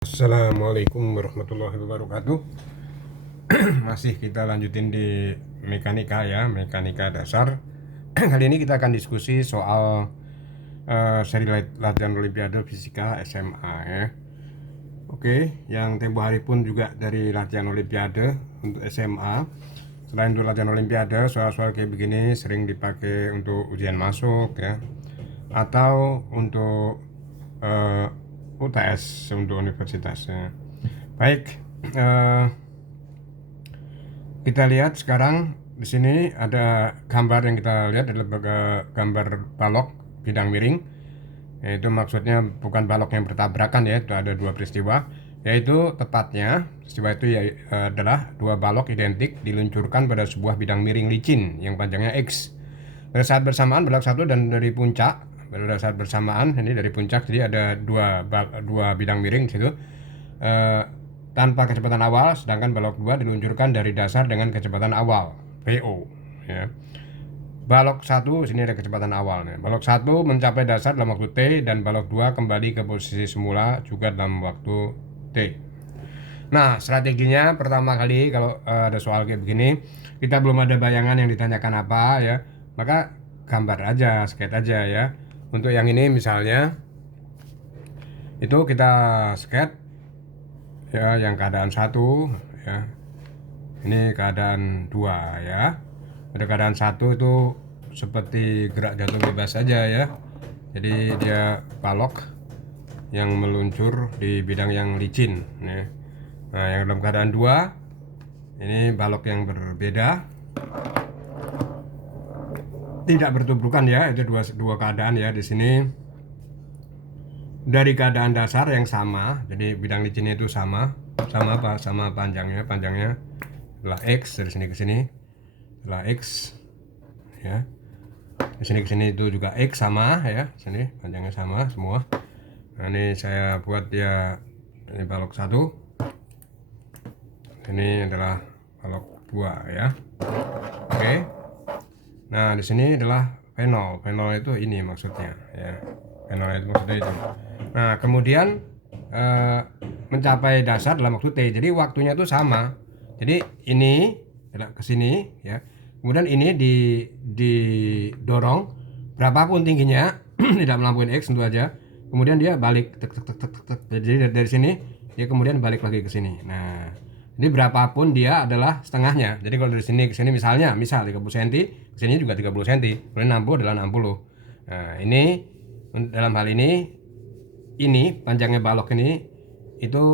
Assalamualaikum warahmatullahi wabarakatuh. Masih kita lanjutin di mekanika ya, mekanika dasar. Kali ini kita akan diskusi soal seri latihan Olimpiade Fisika SMA ya. Oke, yang tempo hari pun juga dari latihan Olimpiade untuk SMA. Selain untuk latihan Olimpiade, soal-soal kayak begini sering dipakai untuk ujian masuk ya, atau untuk UTS untuk universitasnya. Baik, kita lihat sekarang di sini ada gambar yang kita lihat adalah gambar balok bidang miring. Yaitu maksudnya bukan balok yang bertabrakan ya, itu ada dua peristiwa. Yaitu tepatnya peristiwa itu adalah dua balok identik diluncurkan pada sebuah bidang miring licin yang panjangnya X. Pada saat bersamaan balok satu dan dari puncak, pada saat bersamaan ini dari puncak, jadi ada dua bidang miring di situ tanpa kecepatan awal, sedangkan balok 2 diluncurkan dari dasar dengan kecepatan awal VO ya. Balok 1 sini ada kecepatan awal nih. Balok 1 mencapai dasar dalam waktu T dan balok 2 kembali ke posisi semula juga dalam waktu T. Nah, strateginya pertama kali kalau ada soal kayak begini, kita belum ada bayangan yang ditanyakan apa ya, maka gambar aja, skate aja ya. Untuk yang ini misalnya itu kita skate ya, yang keadaan 1 ya. Ini keadaan 2 ya. Pada keadaan 1 itu seperti gerak jatuh bebas saja ya. Jadi dia balok yang meluncur di bidang yang licin ya. Nah, yang dalam keadaan 2 ini balok yang berbeda, tidak bertubrukan ya. Itu dua keadaan ya di sini. Dari keadaan dasar yang sama, jadi bidang licinnya itu sama apa? Sama panjangnya adalah X, dari sini ke sini adalah X ya. Di sini ke sini itu juga X sama ya, sini panjangnya sama semua. Nah, ini saya buat dia, ini balok 1, ini adalah balok 2 ya. Oke. Nah, di sini adalah P0 itu ini maksudnya ya. P0 itu maksudnya itu. Nah, kemudian mencapai dasar dalam waktu T. Jadi waktunya itu sama. Jadi ini ke sini ya. Kemudian ini didorong berapapun tingginya tidak melampaui X tentu aja. Kemudian dia balik jadi dari sini dia kemudian balik lagi ke sini. Nah, ini berapapun dia adalah setengahnya. Jadi kalau dari sini ke sini misal 30 cm, ke sini juga 30 cm. Kemudian 60 adalah 60. Nah, ini dalam hal ini panjangnya balok ini itu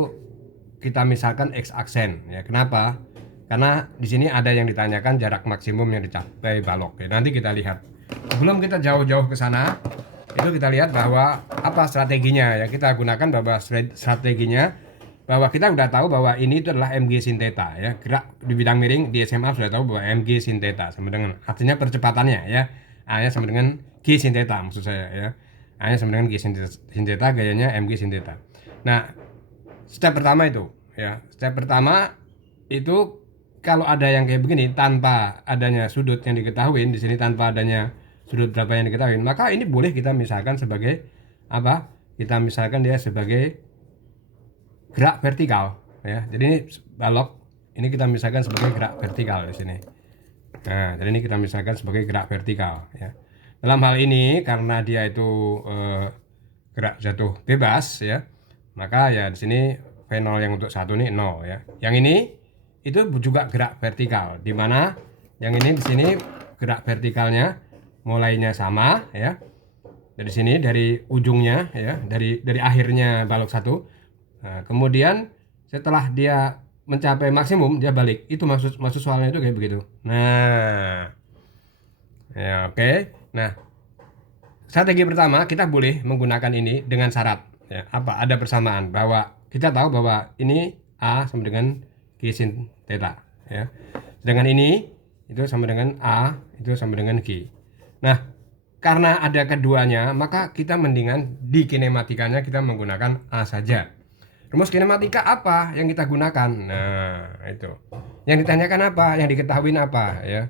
kita misalkan X aksen ya. Kenapa? Karena di sini ada yang ditanyakan jarak maksimum yang dicapai balok ya. Nanti kita lihat. Sebelum kita jauh-jauh ke sana, itu kita lihat bahwa apa strateginya ya. Kita gunakan bahwa strateginya bahwa kita udah tahu bahwa ini itu adalah mg sin theta ya. Gerak di bidang miring di SMA sudah tahu bahwa mg sin theta sama dengan artinya percepatannya ya. A-nya sama dengan g sin theta maksud saya ya. A-nya sama dengan g sin theta, gayanya mg sin theta. Nah, step pertama itu ya. Step pertama itu kalau ada yang kayak begini tanpa adanya sudut yang diketahui, di sini tanpa adanya sudut berapa yang diketahui, maka ini boleh kita misalkan sebagai apa? Kita misalkan dia sebagai gerak vertikal ya. Jadi ini balok ini kita misalkan sebagai gerak vertikal di sini. Nah, jadi ini kita misalkan sebagai gerak vertikal ya. Dalam hal ini karena dia itu gerak jatuh bebas ya, maka ya di sini V0 yang untuk 1 ini 0 ya. Yang ini itu juga gerak vertikal, di mana yang ini di sini gerak vertikalnya mulainya sama ya. Dari sini dari ujungnya ya, dari akhirnya balok 1. Nah, kemudian setelah dia mencapai maksimum dia balik. Itu maksud soalnya itu kayak begitu. Nah, ya oke. Nah, strategi pertama kita boleh menggunakan ini dengan syarat ya. Apa? Ada persamaan bahwa kita tahu bahwa ini A sama dengan G sin theta ya. Sedangkan ini itu sama dengan A itu sama dengan G. Nah, karena ada keduanya, maka kita mendingan di kinematikanya kita menggunakan A saja. Rumus kinematika apa yang kita gunakan? Nah, itu. Yang ditanyakan apa? Yang diketahui apa ya?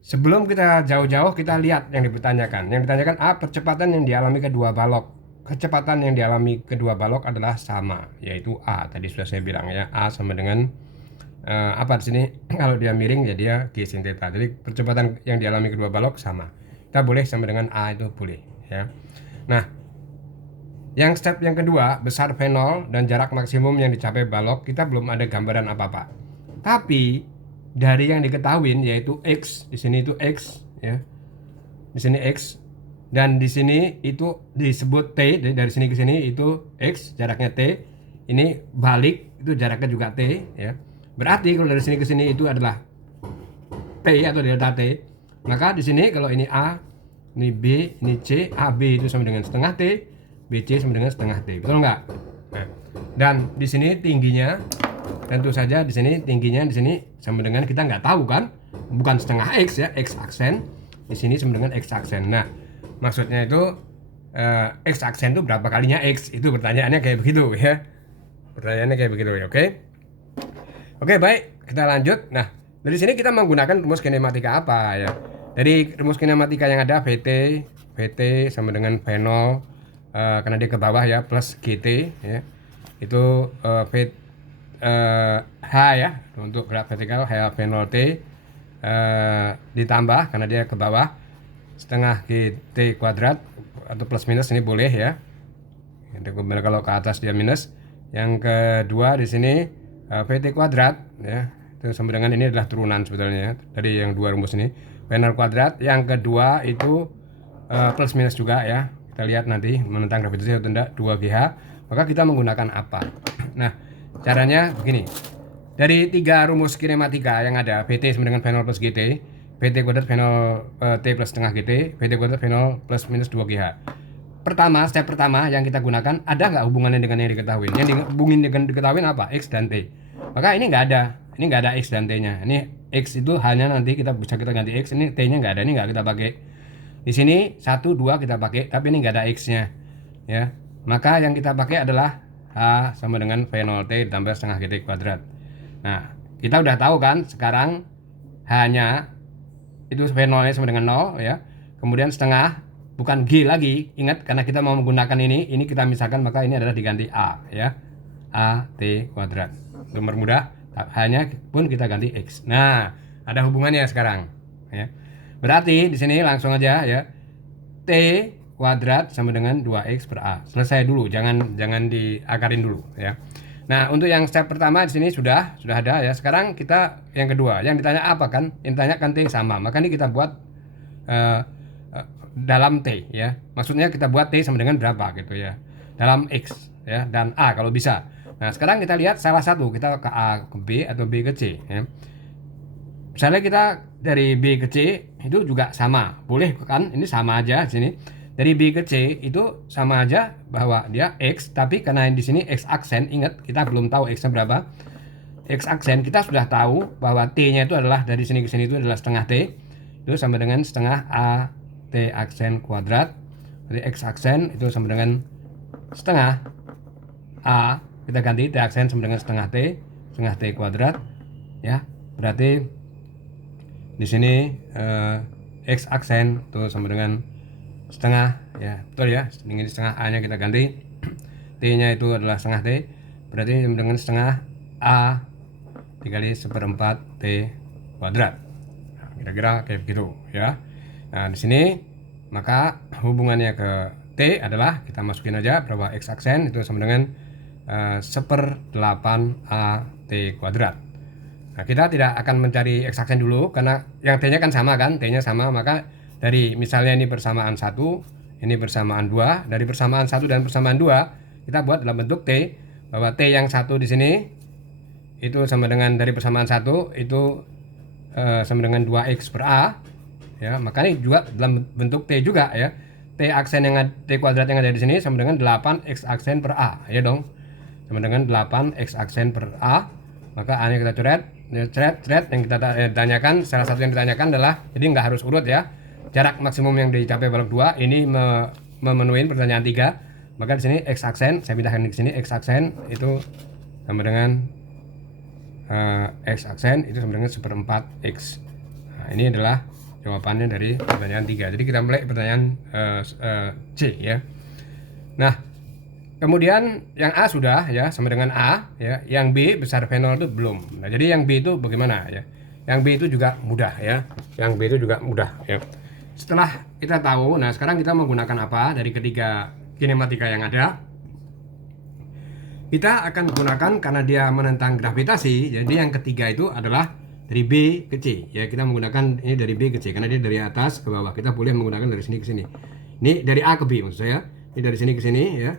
Sebelum kita jauh-jauh kita lihat yang ditanyakan. Yang ditanyakan A percepatan yang dialami kedua balok kecepatan yang dialami kedua balok adalah sama, yaitu A. Tadi sudah saya bilang ya, A sama dengan apa di sini? Kalau dia miring ya dia G sin theta. Jadi percepatan yang dialami kedua balok sama. Kita boleh sama dengan A itu boleh ya. Nah, yang step yang kedua, besar V0 dan jarak maksimum yang dicapai balok, kita belum ada gambaran apa-apa. Tapi dari yang diketahui yaitu X, di sini itu X ya. Di sini X dan di sini itu disebut T, dari sini ke sini itu X, jaraknya T. Ini balik itu jaraknya juga T ya. Berarti kalau dari sini ke sini itu adalah T atau delta T. Maka di sini kalau ini A, ini B, ini C, AB itu sama dengan setengah T, BC sama dengan setengah T. Betul nggak? Nah, dan di sini tingginya tentu saja di sini tingginya di sini sama dengan kita nggak tahu kan? Bukan setengah X ya, X aksen. Di sini sama dengan X aksen. Nah, maksudnya itu X aksen itu berapa kalinya X? Itu pertanyaannya kayak begitu ya. Pertanyaannya kayak begitu ya, oke? Oke, baik, kita lanjut. Nah, dari sini kita menggunakan rumus kinematika apa ya? Dari rumus kinematika yang ada VT sama dengan V0 karena dia ke bawah ya, plus GT ya. Itu H ya, untuk gerak vertikal V0T ditambah karena dia ke bawah setengah GT kuadrat atau plus minus ini boleh ya. Kalau ke atas dia minus. Yang kedua di sini VT kuadrat ya, itu sama dengan ini adalah turunan sebetulnya dari yang dua rumus ini, V0 kuadrat. Yang kedua itu plus minus juga ya, kita lihat nanti menentang gravitasi atau tidak 2GH. Maka kita menggunakan apa? Nah, caranya begini. Dari tiga rumus kinematika yang ada, VT sama dengan V0 plus GT, VT kuadrat V0 T plus setengah GT, VT kuadrat V0 plus minus 2GH. Step pertama yang kita gunakan, ada nggak hubungannya dengan yang diketahui? Yang dihubungin dengan diketahui apa? X dan T. Maka ini nggak ada. Ini nggak ada X dan T-nya. Ini X itu hanya nanti kita bisa ganti X. Ini T-nya nggak ada. Ini nggak kita pakai. Di sini 1, 2 kita pakai. Tapi ini nggak ada X-nya. Ya. Maka yang kita pakai adalah H sama dengan V0T ditambah setengah GT kuadrat. Nah, kita udah tahu kan sekarang hanya itu V0-nya sama dengan 0 ya. Kemudian setengah, bukan G lagi, ingat karena kita mau menggunakan ini kita misalkan, maka ini adalah diganti A ya, A T kuadrat. Untuk mempermudah, hanya pun kita ganti X. Nah, ada hubungannya sekarang ya. Berarti di sini langsung aja ya, T kuadrat sama dengan 2X per A. Selesai dulu, jangan diakarin dulu ya. Nah, untuk yang step pertama di sini sudah ada ya. Sekarang kita yang kedua, yang ditanya apa kan? Yang ditanya kan T sama, maka ini kita buat dalam T ya, maksudnya kita buat T sama dengan berapa gitu ya, dalam X ya, dan A kalau bisa. Nah, sekarang kita lihat salah satu, kita ke A ke B atau B ke C ya. Misalnya kita dari B ke C itu juga sama, boleh kan? Ini sama aja di sini. Dari B ke C itu sama aja bahwa dia X, tapi karena di sini X aksen, ingat kita belum tahu X-nya berapa. X aksen kita sudah tahu bahwa T-nya itu adalah dari sini ke sini itu adalah setengah T, itu sama dengan setengah A T aksen kuadrat. Jadi X aksen itu sama dengan setengah A, kita ganti T aksen sama dengan setengah T kuadrat ya. Berarti di sini X aksen itu sama dengan setengah ya, betul ya. Ini setengah A nya kita ganti, T nya itu adalah setengah T, berarti sama dengan setengah A dikali 1/4 T kuadrat. Nah, kira-kira kayak begitu ya. Nah, di sini maka hubungannya ke T adalah kita masukin aja berapa X aksen itu sama dengan 1/8 A T kuadrat. Nah, kita tidak akan mencari X aksen dulu karena yang T-nya kan sama kan, T-nya sama, maka dari misalnya ini persamaan 1, ini persamaan 2, dari persamaan 1 dan persamaan 2 kita buat dalam bentuk T, bahwa T yang 1 di sini itu sama dengan dari persamaan 1 itu sama dengan 2X per A ya, maka ini juga dalam bentuk T juga ya. T aksen yang T kuadrat yang ada di sini sama dengan 8X aksen per A ya dong, sama dengan 8X aksen per A. Maka A nya kita coret yang kita tanyakan, salah satu yang ditanyakan adalah, jadi nggak harus urut ya, jarak maksimum yang dicapai balok 2 ini memenuhi pertanyaan 3. Maka di sini X aksen saya pindahkan di sini, X aksen itu sama dengan X aksen itu sama dengan 1/4 X. Nah, ini adalah jawabannya dari pertanyaan 3. Jadi kita mulai pertanyaan C ya. Nah, kemudian yang A sudah ya sama dengan A ya, yang B besar V0 itu belum. Nah, jadi yang B itu bagaimana ya? Yang B itu juga mudah ya. Yang B itu juga mudah ya. Setelah kita tahu, nah sekarang kita menggunakan apa dari ketiga kinematika yang ada? Kita akan menggunakan karena dia menentang gravitasi, jadi yang ketiga itu adalah dari B ke C ya. Kita menggunakan ini dari B ke C karena dia dari atas ke bawah. Kita boleh menggunakan dari sini ke sini. Ini dari A ke B maksud saya. Ini dari sini ke sini ya.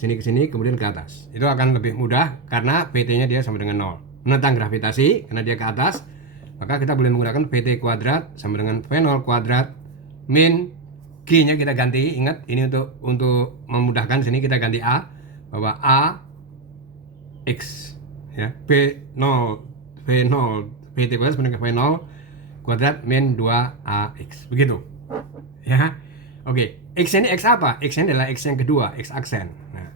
Sini ke sini kemudian ke atas. Itu akan lebih mudah karena PT-nya dia sama dengan 0. Menentang gravitasi karena dia ke atas, maka kita boleh menggunakan PT kuadrat sama dengan V0 kuadrat min G-nya kita ganti. Ingat ini untuk memudahkan, sini kita ganti A bahwa A X ya, P0 V0 PT kuadrat sama dengan V0 kuadrat min 2AX begitu ya. Oke, X ini X apa? X ini adalah X yang kedua, X aksen. Nah,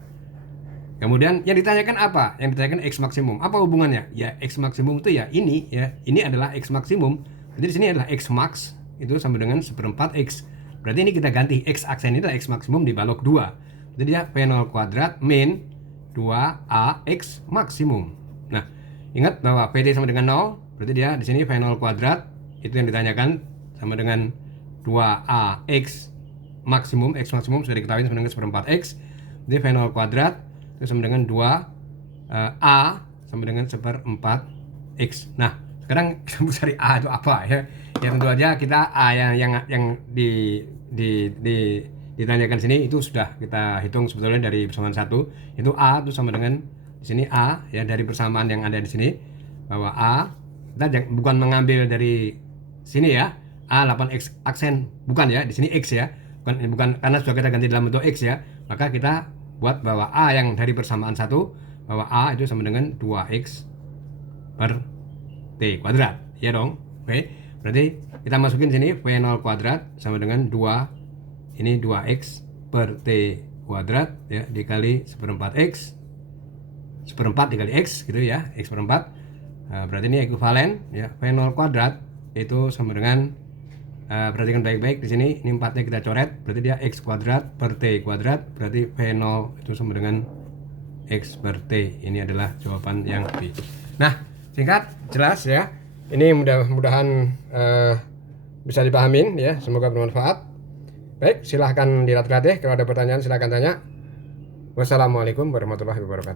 kemudian yang ditanyakan apa? Yang ditanyakan X maksimum. Apa hubungannya? Ya, X maksimum itu ya ini ya. Ini adalah X maksimum. Jadi di sini adalah X max itu sama dengan 1/4 X. Berarti ini kita ganti X aksen itu adalah X maksimum dibalok 2. Jadi dia V0 kuadrat min 2AX maksimum. Nah, ingat bahwa PT sama dengan 0, berarti dia di sini V0 kuadrat itu yang ditanyakan sama dengan 2AX maksimum. X maksimum sudah diketahui sama dengan 1/4X. Jadi V0 kuadrat itu sama dengan 2A sama dengan 1/4X. Nah, sekarang kita mau cari A itu apa ya? Ya tentu aja kita A yang ditanyakan sini itu sudah kita hitung sebetulnya dari persamaan 1. Itu A itu sama dengan di sini A ya, dari persamaan yang ada di sini bahwa A kita bukan mengambil dari sini ya. A 8X aksen bukan ya, di sini X ya. Bukan karena sudah kita ganti dalam bentuk X ya. Maka kita buat bahwa A yang dari persamaan 1 bahwa A itu sama dengan 2X per T kuadrat. Ya dong. Oke. Berarti kita masukin sini V0 kuadrat sama dengan 2 ini 2X per T kuadrat ya dikali 1/4X 1/4 dikali X gitu ya, X per 4. Nah, berarti ini ekuivalen ya, V0 kuadrat itu sama dengan perhatikan baik-baik di sini, ini 4-nya kita coret, berarti dia X kuadrat per T kuadrat, berarti V0 itu sama dengan X per T. Ini adalah jawaban yang B. Nah, singkat jelas ya. Ini mudah-mudahan bisa dipahamin ya, semoga bermanfaat. Baik, silahkan dilatih-latih. Kalau ada pertanyaan silahkan tanya. Wassalamualaikum warahmatullahi wabarakatuh.